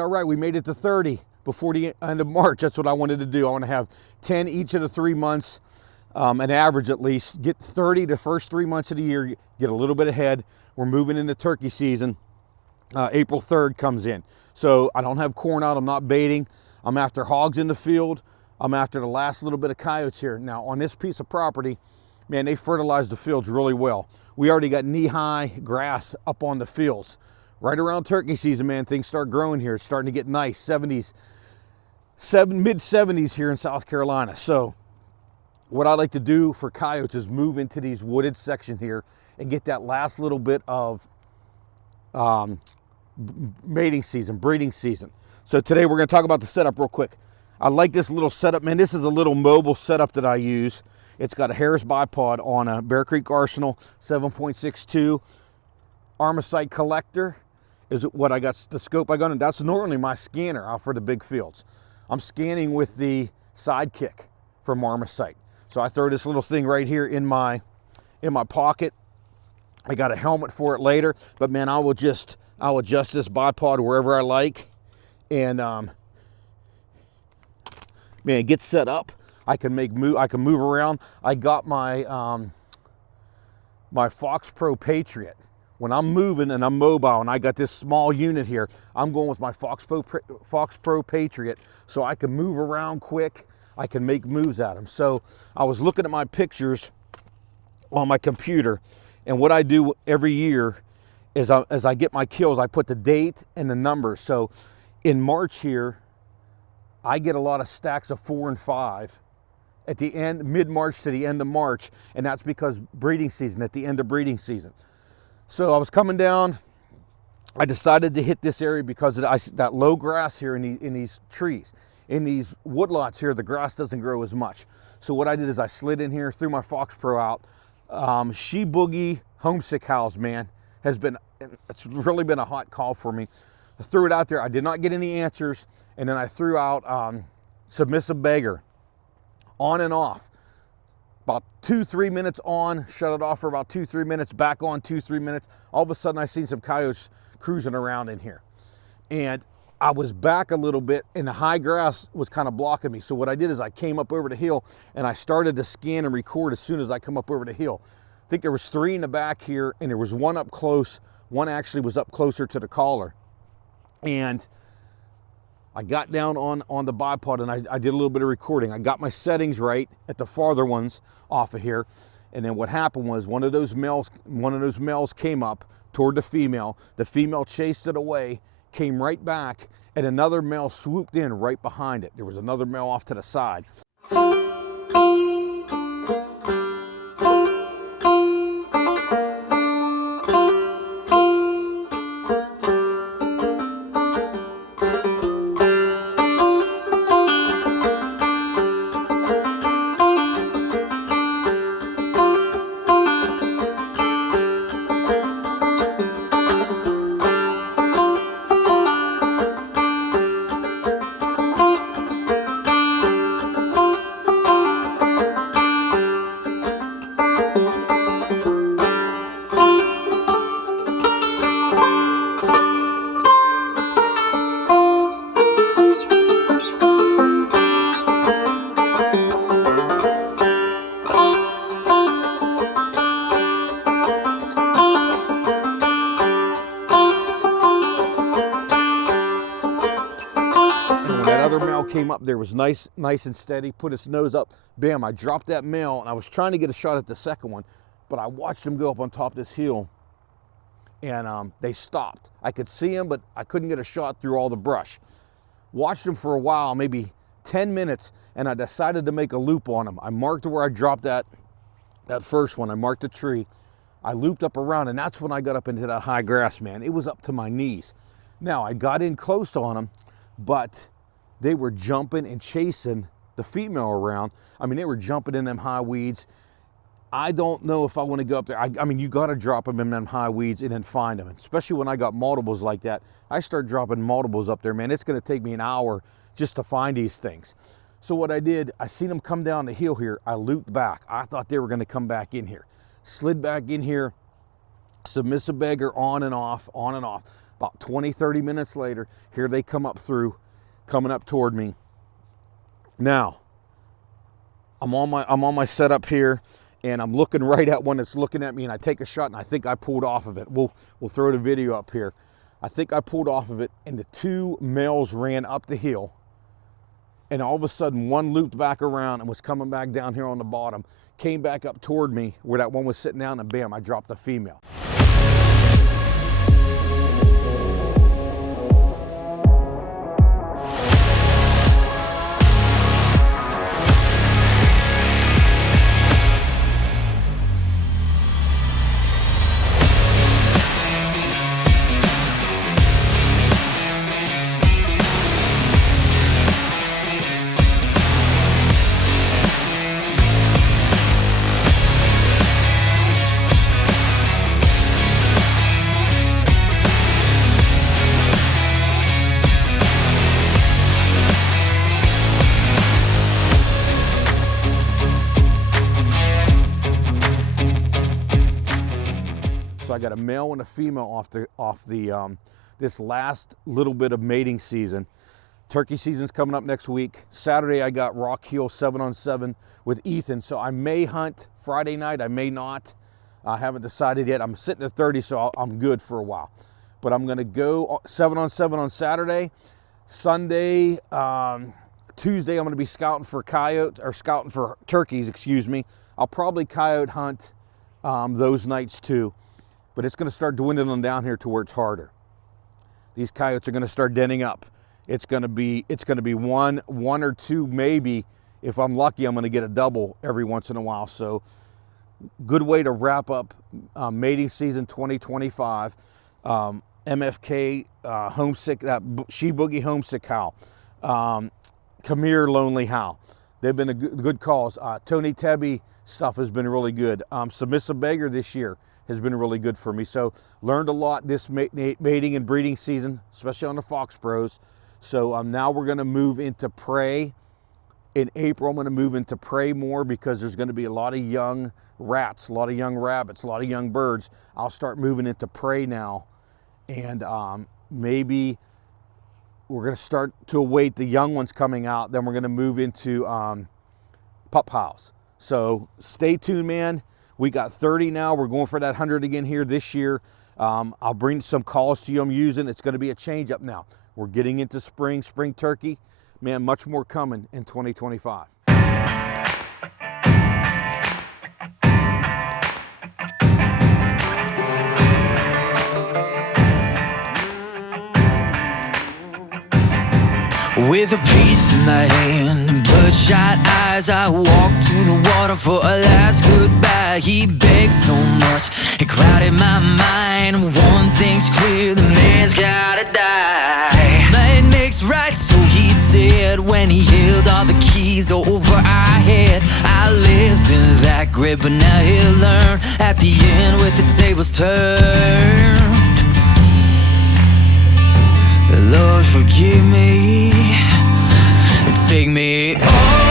all right, we made it to 30 before the end of March. That's what I wanted to do. I want to have 10 each of the 3 months, an average at least. Get 30 the first 3 months of the year, get a little bit ahead. We're moving into turkey season. April 3rd comes in. So I don't have corn out, I'm not baiting. I'm after hogs in the field. I'm after the last little bit of coyotes here. Now on this piece of property, man, they fertilize the fields really well. We already got knee-high grass up on the fields. Right around turkey season, man, things start growing here. It's starting to get nice, 70s, mid-70s here in South Carolina. So what I like to do for coyotes is move into these wooded section here and get that last little bit of mating season, breeding season. So today we're going to talk about the setup real quick. I like this little setup, man. This is a little mobile setup that I use. It's got a Harris bipod on a Bear Creek Arsenal 7.62 Armacite collector is what I got, the scope I got, and that's normally my scanner out for the big fields. I'm scanning with the Sidekick from Armacite. So I throw this little thing right here in my pocket. I got a helmet for it later, but man, I'll adjust this bipod wherever I like, and man, it gets set up. I can move around. I got my my Fox Pro Patriot. When I'm moving and I'm mobile and I got this small unit here, I'm going with my Fox Pro Patriot so I can move around quick. I can make moves at them. So I was looking at my pictures on my computer, and what I do every year is as I get my kills, I put the date and the numbers. So in March here, I get a lot of stacks of 4 and 5 at the end, mid-March to the end of March, and that's because breeding season, at the end of breeding season. So I was coming down, I decided to hit this area because of that low grass here in these trees. In these woodlots here, the grass doesn't grow as much. So what I did is I slid in here, threw my Fox Pro out. She Boogie homesick howls, man, it's really been a hot call for me. I threw it out there, I did not get any answers, and then I threw out Submissive Beggar, on and off. About 2-3 minutes on, shut it off for about 2-3 minutes, back on 2-3 minutes. All of a sudden I seen some coyotes cruising around in here. And I was back a little bit and the high grass was kind of blocking me. So what I did is I came up over the hill and I started to scan and record as soon as I come up over the hill. I think there was 3 in the back here and there was one up close. One actually was up closer to the collar. And I got down on the bipod and I did a little bit of recording. I got my settings right at the farther ones off of here. And then what happened was one of those males came up toward the female. The female chased it away, came right back, and another male swooped in right behind it. There was another male off to the side. Came up there, was nice and steady, put his nose up, bam, I dropped that male, and I was trying to get a shot at the second one, but I watched him go up on top of this hill, and they stopped. I could see him, but I couldn't get a shot through all the brush. Watched him for a while, maybe 10 minutes, and I decided to make a loop on him. I marked where I dropped that first one. I marked the tree. I looped up around, and that's when I got up into that high grass, man. It was up to my knees. Now, I got in close on him, but they were jumping and chasing the female around. I mean, they were jumping in them high weeds. I don't know if I want to go up there. I mean, you got to drop them in them high weeds and then find them. Especially when I got multiples like that. I start dropping multiples up there, man. It's going to take me an hour just to find these things. So what I did, I seen them come down the hill here. I looped back. I thought they were going to come back in here. Slid back in here. Submissive Beggar on and off, on and off. About 20, 30 minutes later, here they come up through, coming up toward me. Now, I'm on my setup here, and I'm looking right at one that's looking at me, and I take a shot, and I think I pulled off of it. We'll throw the video up here. I think I pulled off of it, and the two males ran up the hill, and all of a sudden one looped back around and was coming back down here on the bottom, came back up toward me where that one was sitting down, and bam, I dropped the female. I got a male and a female off the this last little bit of mating season. Turkey season's coming up next week. Saturday I got Rock Hill 7-on-7 with Ethan, so I may hunt Friday night, I may not. I haven't decided yet. I'm sitting at 30, so I'm good for a while. But I'm gonna go 7-on-7 on Saturday. Sunday, Tuesday I'm gonna be scouting for scouting for turkeys, excuse me. I'll probably coyote hunt those nights too. But it's going to start dwindling down here to where it's harder. These coyotes are going to start denning up. It's going to be one or two, maybe. If I'm lucky, I'm going to get a double every once in a while. So good way to wrap up mating season 2025. MFK homesick, that She Boogie homesick howl. Khmer lonely howl. They've been good calls. Tony Tebby stuff has been really good. Submissive Beggar this year has been really good for me. So learned a lot this mating and breeding season, especially on the Fox Pros. So now we're gonna move into prey. In April, I'm gonna move into prey more because there's gonna be a lot of young rats, a lot of young rabbits, a lot of young birds. I'll start moving into prey now. And maybe we're gonna start to await the young ones coming out. Then we're gonna move into pup house. So stay tuned, man. We got 30 now. We're going for that 100 again here this year. I'll bring some calls to you I'm using. It's going to be a change up now. We're getting into spring turkey. Man, much more coming in 2025. With a piece in my hand and bloodshot eyes, I walked to the water for a last goodbye. He begged so much, it clouded my mind. One thing's clear, the man's gotta die. Might makes right, so he said, when he held all the keys over our head. I lived in that grip, but now he'll learn at the end with the tables turned. Lord, forgive me, take me home.